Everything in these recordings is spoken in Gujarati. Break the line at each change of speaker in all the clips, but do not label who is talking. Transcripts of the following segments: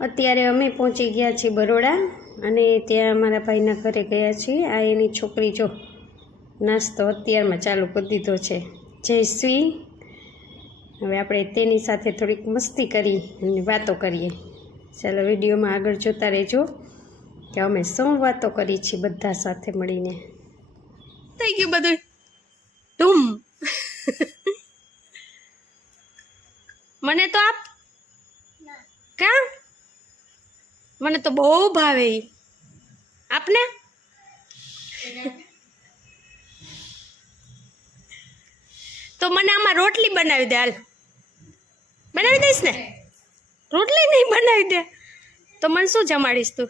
અત્યારે અમે પહોંચી ગયા છીએ બરોડા અને ત્યાં અમારા ભાઈના ઘરે ગયા છીએ. આ એની છોકરી જો નાસ્તો અત્યારમાં ચાલુ કરી દીધો છે. જયશ્રી હવે આપણે તેની સાથે થોડીક મસ્તી કરી અને વાતો કરીએ. ચાલો વિડીયોમાં આગળ જોતા રહેજો કે અમે શું વાતો કરી છીએ બધા સાથે મળીને.
થઈ ગયું બધું. ધૂમ. મને તો આપ કા મને તો બહુ ભાવે એ આપને? તો મને આમાં રોટલી બનાવી દે હાલ. બનાવી દઈશ ને? રોટલી નહીં બનાવી દે. તો મને શું જમાડીશ તું?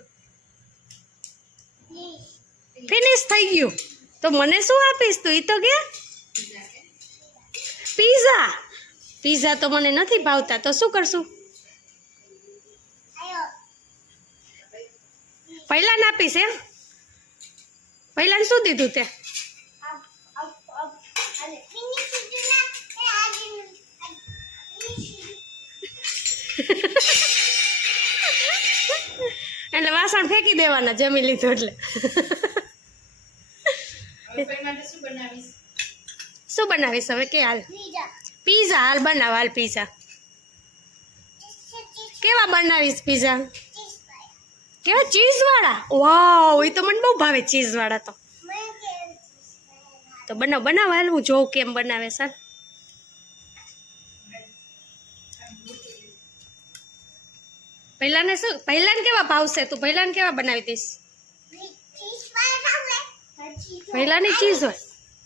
ફિનિશ થઈ ગયું. તો મને શું આપીશ તું? એ તો કે? પીઝા પીઝા તો મને નથી ભાવતા. તો શું કરશું? પહેલાં આપીશ એમ પહેલાં શું દીધું તે? એટલે વાસણ ફેંકી દેવાના જમી લીધું એટલે. શું બનાવીશ હવે કે હાલ? પીઝા. હાલ બનાવ હાલ પીઝા. કેવા બનાવીશ પીઝા? કેવા ચીઝ વાળા વાવ એ તો મને બહુ ભાવે ચીઝ વાળા તો. તો બનાવ બનાવ હાલ હું જોઉં કેમ બનાવે સર પહેલાને શું પહેલાને કેવા ભાવશે તું? પહેલાને કેવા બનાવી દઈશ? પહેલાની ચીઝ હોય.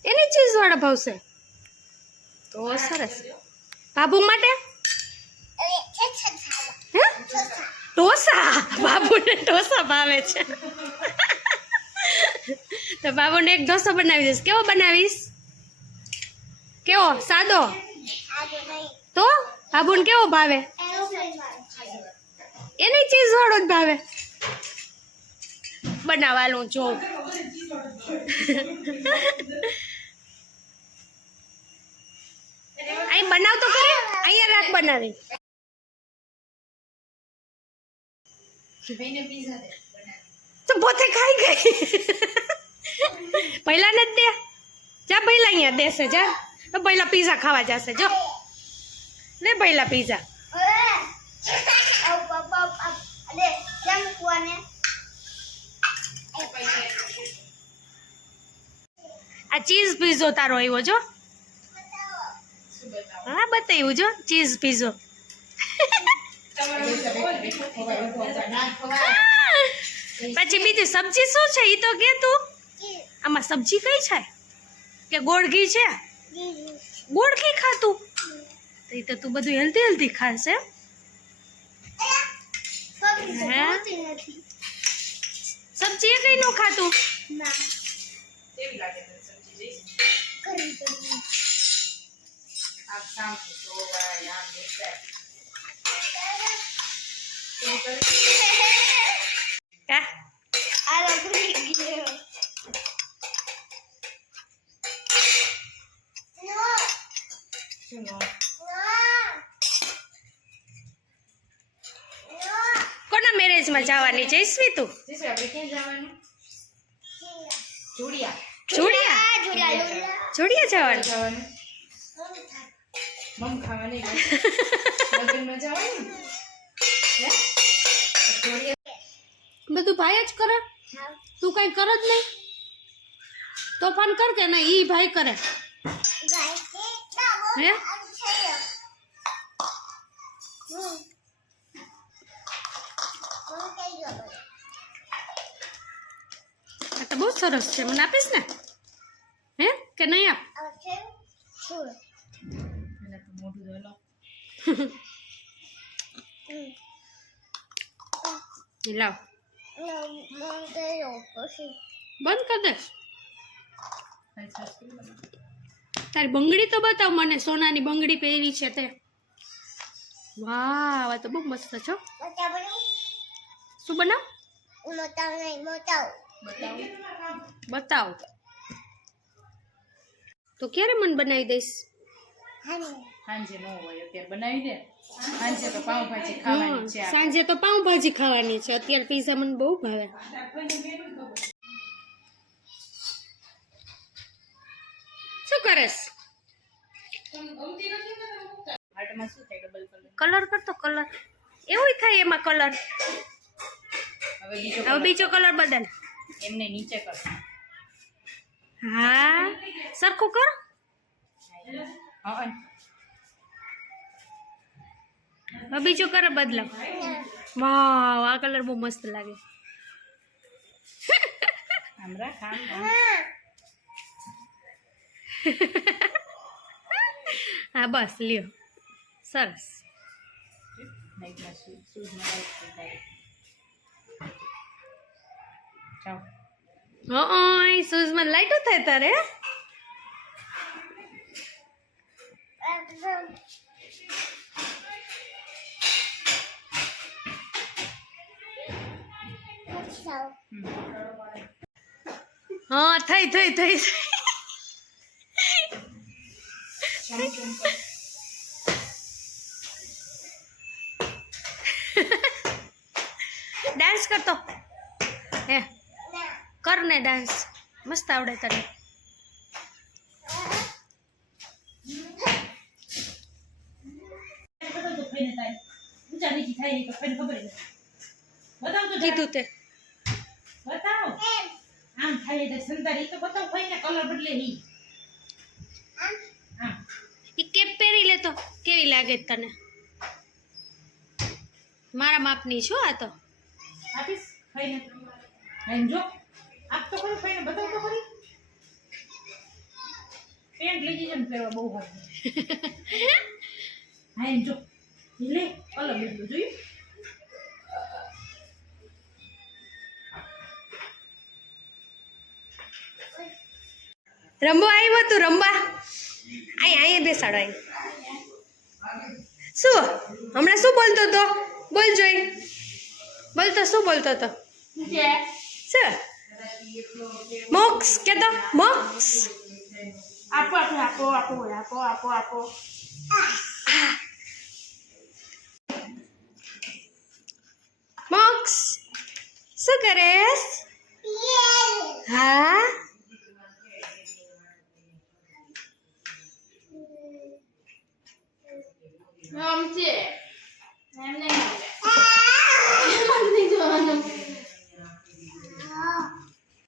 એની ચીઝ વાળા ભાવશે. તો સરસ. બાબુ માટે? હે? ઢોસા? બાબુને ઢોસા ભાવે છે. તો બાબુને એક ઢોસો બનાવી દઈશ. કેવો બનાવીશ? કેવો? સાદો? તો? બાબુને કેવો ભાવે? એની ચીઝ વાળો જ ભાવે. બનાવવાનું જોઉં અહીં બનાવ તો કરે અહીંયા રાખ બનાવી. તો પોતે ખાઈ ગઈ. પહેલા ને દે. જા પહેલા અહીંયા દેશે જા. તો પહેલા પીઝા ખાવા જશે જો. લે પહેલા પીઝા આ ચીઝ પીઝો તારો આવ્યો જો. હા બતાવ્યું જો. ચીઝ પીઝો પછી બીજી સબ્જી શું છે? એ તો કે તું. આમાં સબ્જી કઈ છે? કે ગોળઘી છે? ગોળ ઘી ખાતું? તો એ તો તું બધું હેલ્ધી હેલ્ધી ખાશે સબ્જી એ કઈ નું ખાતું? કા કોના મેરેજમાં જવાની જઈશવી તું જોડિયા જોડિયા જવાનું બધું ભાઈ જ કરે. તું કઈ કર જ નહીં. તોફાન કર કે નહીં? ઈ ભાઈ કરે. હે? આ તો બહુ સરસ છે. મને આપીશ ને? હે? કે નહીં આપ? ઈ લાવ બંધ કર દેશ તારી બંગડી તો બતાવ મને સોનાની બંગડી પહેરી છે તે. વાહ તો બહુ મસ્ત છો શું બનાવ? બતાવ. તો ક્યારે મન બનાવી દઈશ.
સાંજે ન હોય અત્યારે બનાવી દે. સાંજે તો પાઉંભાજી ખાવાની છે
સાંજે તો પાઉંભાજી ખાવાની છે. અત્યારે પીઝા મને બહુ ભાવે. શું કરેશ
કલર
કરતો કલર. એવું થાય એમાં કલર.
હવે બીજો
બીજો કલર બદલ.
એમને નીચે કર.
હા. સરખું કર.
હા
બીજો કરો બદલાવ વાવ આ કલર બહુ મસ્ત લાગે. હા. બસ લ્યો. સરસ.
શૂઝમાં લાઈટો
થાય તારે હા થઈ થઈ થઈ
ચમ ચમ કર.
ડાન્સ કરતો હે કર ને ડાન્સ મસ્ત આવડે તને
બતાવ તો ફઈને તારે. ઊંચા નીચી થાય નહીં તો ફઈને ખબર નથી. બતાવ તો
કીધું તે.
બતાવો. આમ થાય એટલે સંતાડી તો બતાવ ફઈને કલર બદલે ઈ આમ?
એ કેપ પહેરી લે તો કેવી લાગે તને? મારા માપની છો આ તો?
આપીશ? ફઈને ફઈને જો. આપ તો ખરું ફઈને બતાવ તો ખરી. પેન્ટ લઈ જજો ને પહેરવા બહુ હારું હા એમ જો. લે અલગ બદલું જોઈએ
રમવા આવ્યો તું રંબા. અહીં અહીંયા બેસાડો અહીં શું? હમણાં શું બોલતો હતો? બોલ જોઈ. બોલતો શું બોલતો હતો? શું? મોક્ષ કેતો? મોક્ષ.
આપો આપો આપો આપો આપો આપો આપો.
મોક્ષ શું કરેશ હા